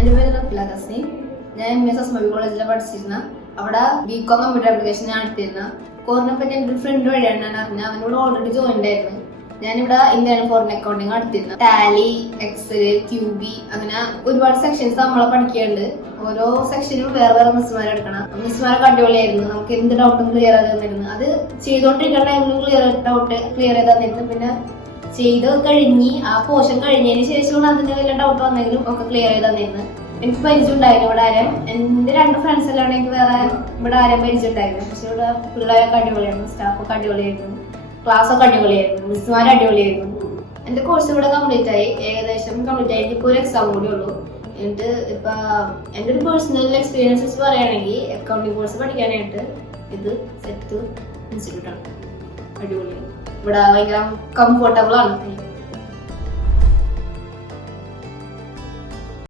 എൻ്റെ പേര് റഫ്ല ഹസീൻ. ഞാൻ MS കോളേജിൽ പഠിച്ചിരുന്ന. അവിടെ BCom കമ്പ്യൂട്ടർ ആപ്ലിക്കേഷൻ ഞാൻ എടുത്തിരുന്ന. കോറിനെ പറ്റി എൻ്റെ ഒരു ഫ്രണ്ട് വഴിയാണ് ഞാൻ അറിഞ്ഞത്. അവനോട് ഓൾറെഡി ജോയിൻ ആയിരുന്നു. ഞാനിവിടെ ഇന്ത്യൻ ഫോറിൻ അക്കൗണ്ടിങ് എടുത്തിരുന്നു. ടാലി, എക്സൽ, QB അങ്ങനെ ഒരുപാട് സെക്ഷൻസ് നമ്മളെ പഠിക്കാറുണ്ട്. ഓരോ സെക്ഷനും വേറെ വേറെ മിസ്സുമാരെ എടുക്കണം. മിസ്സുമാരൊക്കെ അടിപൊളിയായിരുന്നു. നമുക്ക് എന്ത് ഡൗട്ടും ക്ലിയർ ആക്കി തന്നിരുന്നു. അത് ചെയ്തോണ്ടിരിക്കുന്ന ടൈമിലും ഡൗട്ട് ക്ലിയർ ചെയ്ത് തന്നിരുന്നു. പിന്നെ ചെയ്ത് കഴിഞ്ഞ് ആ പോർഷൻ കഴിഞ്ഞതിന് ശേഷമാണ് അതിന്റെ വല്ല ഡൗട്ട് വന്നെങ്കിലും ഒക്കെ ക്ലിയർ ചെയ്ത് തന്നിരുന്നു. എനിക്ക് പരിചയം ഉണ്ടായിരുന്നു ഇവിടെ ആരും. എന്റെ 2 ഫ്രണ്ട്സ് എല്ലാം എനിക്ക് വേറെ ഇവിടെ ആരും പരിചയം ഉണ്ടായിരുന്നു. പക്ഷെ ഇവിടെ പിള്ളേരൊക്കെ അടിപൊളിയായിരുന്നു, സ്റ്റാഫൊക്കെ അടിപൊളിയായിരുന്നു, ക്ലാസ് ഒക്കെ അടിപൊളിയായിരുന്നു, മിസ്സുമാർ അടിപൊളിയായിരുന്നു. എന്റെ കോഴ്സ് ഇവിടെ കംപ്ലീറ്റ് ആയി, ഏകദേശം കംപ്ലീറ്റ് ആയി. ഇപ്പോൾ ഒരു എക്സാം കൂടി ഉള്ളൂ. എന്നിട്ട് ഇപ്പൊ എന്റെ ഒരു പേഴ്സണൽ എക്സ്പീരിയൻസസ് പറയുകയാണെങ്കിൽ അക്കൗണ്ടിങ് കോഴ്സ് പഠിക്കാനായിട്ട് ഇത് സെറ്റ് ഇൻസ്റ്റിറ്റ്യൂട്ടാണ്. അടിപൊളിയാണ്. ഇവിടെ ഭയങ്കര കംഫർട്ടബിൾ ആണ്.